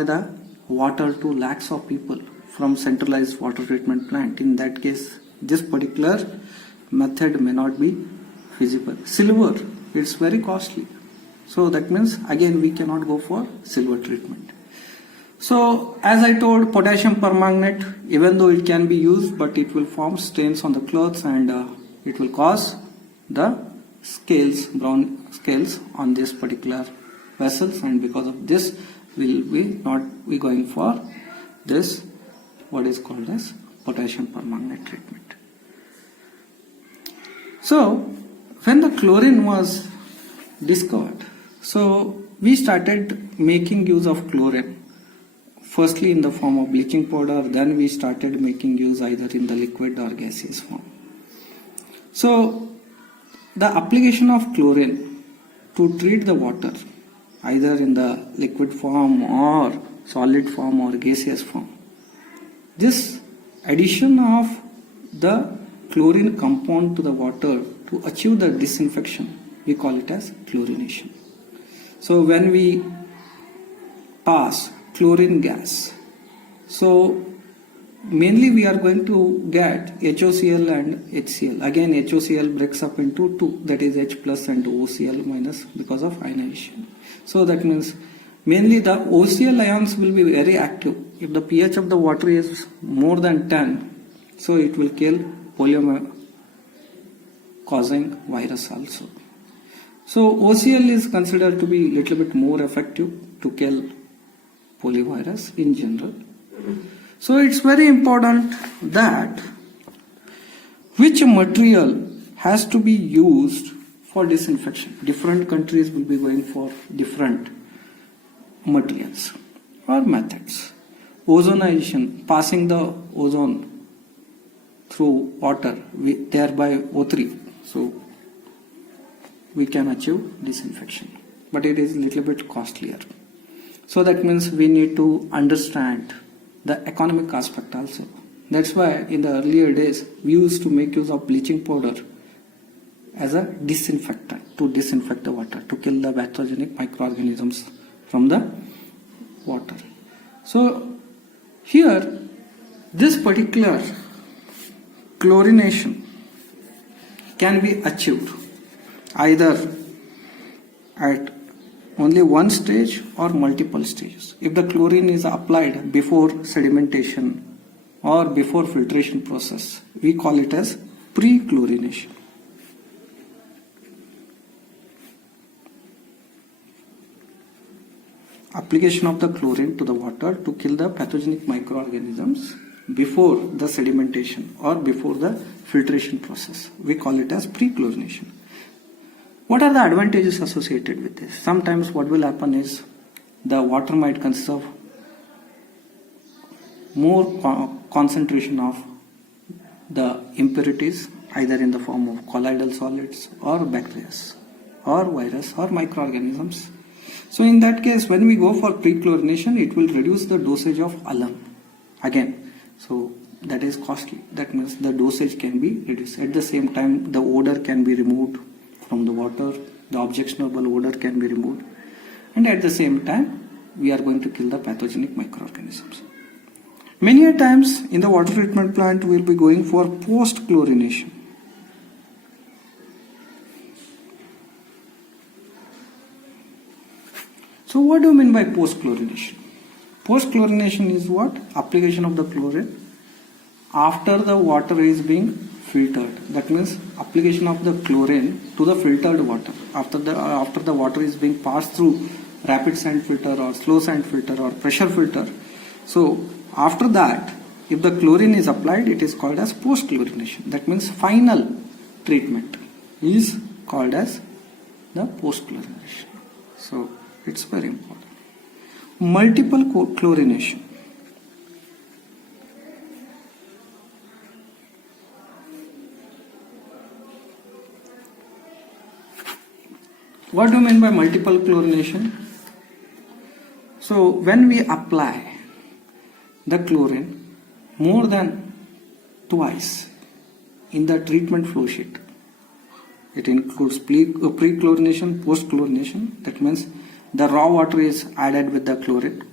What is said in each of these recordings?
supply the water to lakhs of people from centralized water treatment plant. In that case, this particular method may not be feasible. Silver, it's very costly. So that means again we cannot go for silver treatment. So as I told, potassium permanganate, even though it can be used, but it will form stains on the clothes and it will cause the scales, brown scales on this particular vessels, and because of this we will not be going for this what is called as potassium permanganate treatment. So when the chlorine was discovered, so we started making use of chlorine. Firstly in the form of bleaching powder, then we started making use either in the liquid or gaseous form. So the application of chlorine to treat the water either in the liquid form or solid form or gaseous form, this addition of the chlorine compound to the water to achieve the disinfection, we call it as chlorination. So when we pass chlorine gas, so mainly we are going to get HOCl and HCl. Again HOCl breaks up into two, that is H plus and OCl minus because of ionization. So that means mainly the OCl ions will be very active. If the pH of the water is more than 10, so it will kill polio causing virus also. So OCl is considered to be little bit more effective to kill poliovirus in general. So it's very important that which material has to be used for disinfection. Different countries will be going for different materials or methods. Ozonization, passing the ozone through water, thereby O3. So we can achieve disinfection, but it is a little bit costlier. So that means we need to understand the economic aspect also. That's why in the earlier days we used to make use of bleaching powder as a disinfectant to disinfect the water, to kill the pathogenic microorganisms from the water. So here this particular chlorination can be achieved either at only one stage or multiple stages. If the chlorine is applied before sedimentation or before filtration process, we call it as pre-chlorination. Application of the chlorine to the water to kill the pathogenic microorganisms before the sedimentation or before the filtration process. We call it as pre-chlorination. What are the advantages associated with this? Sometimes what will happen is the water might consist of more concentration of the impurities either in the form of colloidal solids or bacteria or virus or microorganisms. So in that case, when we go for pre-chlorination, it will reduce the dosage of alum again. So that is costly. That means the dosage can be reduced. At the same time, the odor can be removed from the water, the objectionable odor can be removed, and at the same time we are going to kill the pathogenic microorganisms. Many a times in the water treatment plant we will be going for post-chlorination. So what do you mean by post-chlorination? Post-chlorination is what? Application of the chlorine after the water is being filtered. That means application of the chlorine to the filtered water after the water is being passed through rapid sand filter or slow sand filter or pressure filter. So after that, if the chlorine is applied, it is called as post-chlorination. That means final treatment is called as the post-chlorination. So it's very important. Multiple chlorination. What do you mean by multiple chlorination? So when we apply the chlorine more than twice in the treatment flow sheet, it includes pre-chlorination, post-chlorination. That means the raw water is added with the chlorine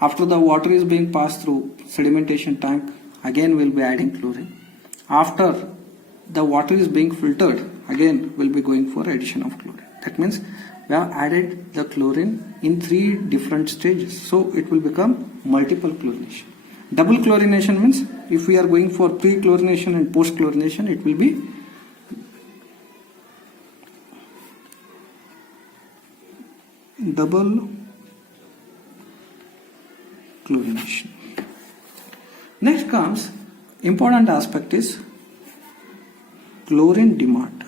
After the water is being passed through sedimentation tank, again we'll be adding chlorine. After the water is being filtered, again we'll be going for addition of chlorine. That means we have added the chlorine in 3 different stages. So it will become multiple chlorination. Double chlorination means if we are going for pre-chlorination and post-chlorination, it will be double chlorination. Next comes important aspect is chlorine demand.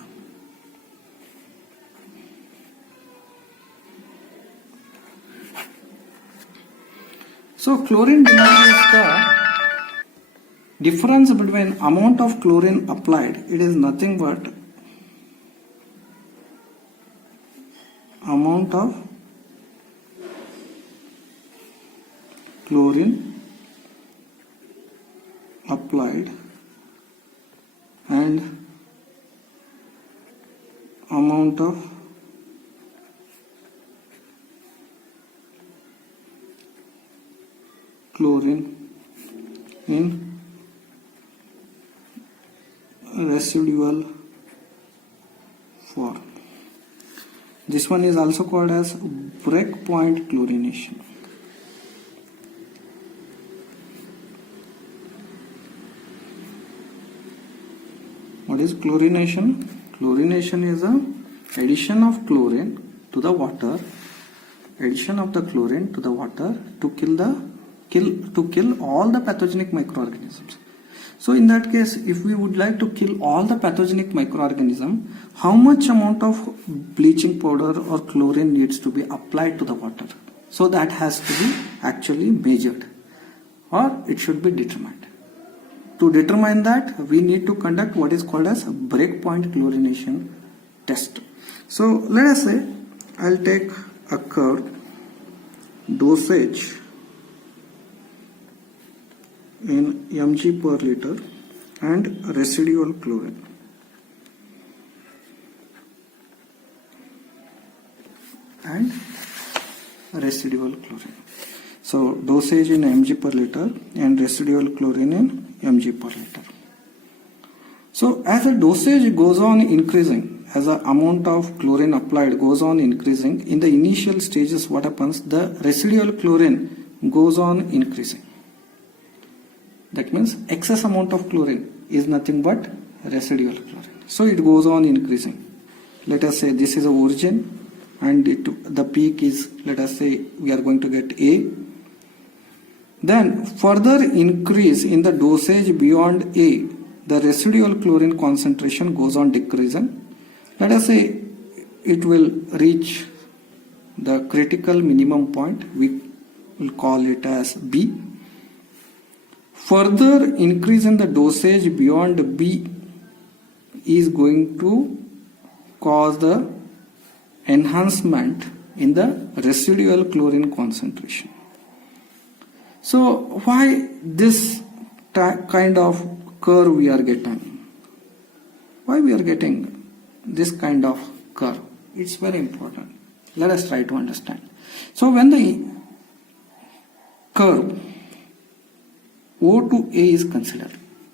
So chlorine demand is the difference between amount of chlorine applied. It is nothing but amount of chlorine applied and amount of chlorine in residual form. This one is also called as breakpoint chlorination. What is chlorination? Chlorination is a addition of chlorine to the water. Addition of the chlorine to the water to kill all the pathogenic microorganisms. So in that case, if we would like to kill all the pathogenic microorganism, how much amount of bleaching powder or chlorine needs to be applied to the water? So that has to be actually measured, or it should be determined. To determine that, we need to conduct what is called as a breakpoint chlorination test. So let us say I'll take a curve, dosage in mg per liter and residual chlorine. And residual chlorine. So dosage in mg per liter and residual chlorine in mg per liter. So as the dosage goes on increasing, as the amount of chlorine applied goes on increasing, in the initial stages what happens? The residual chlorine goes on increasing. That means excess amount of chlorine is nothing but residual chlorine. So it goes on increasing. Let us say this is a origin and the peak is, let us say we are going to get A. Then further increase in the dosage beyond A, the residual chlorine concentration goes on decreasing. Let us say it will reach the critical minimum point, we will call it as B. Further increase in the dosage beyond B is going to cause the enhancement in the residual chlorine concentration. So why this kind of curve we are getting? Why we are getting this kind of curve? It's very important. Let us try to understand. So when the curve O to A is considered,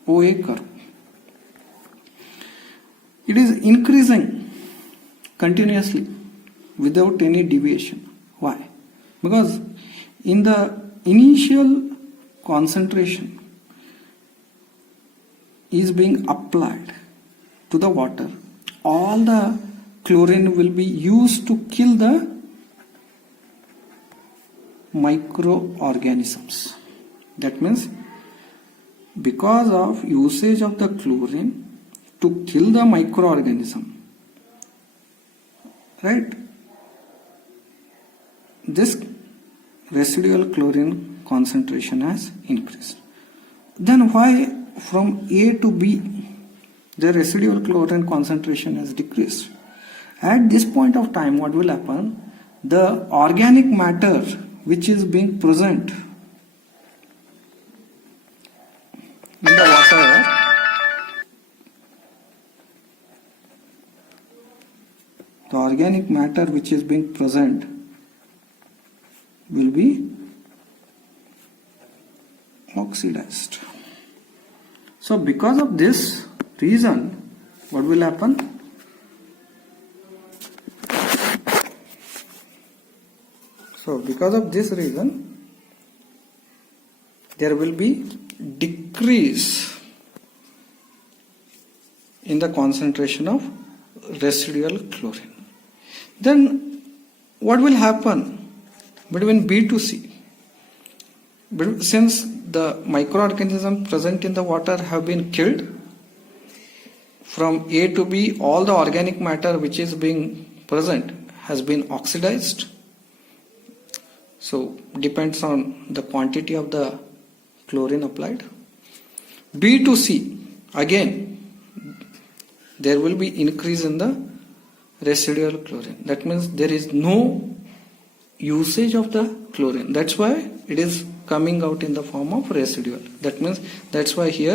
OA curve, it is increasing continuously without any deviation. Why? Because in the initial concentration is being applied to the water, all the chlorine will be used to kill the microorganisms. That means because of usage of the chlorine to kill the microorganism, right, this residual chlorine concentration has increased. Then why from A to B the residual chlorine concentration has decreased? At this point of time, what will happen? The organic matter which is being present in the water, the organic matter which is being present will be oxidized. So because of this reason, what will happen? So because of this reason, there will be decrease in the concentration of residual chlorine. Then what will happen between B to C? Since the microorganisms present in the water have been killed, from A to B all the organic matter which is being present has been oxidized. So depends on the quantity of the chlorine applied. B to C, again there will be increase in the residual chlorine. That means there is no usage of the chlorine. That's why it is coming out in the form of residual. That means that's why here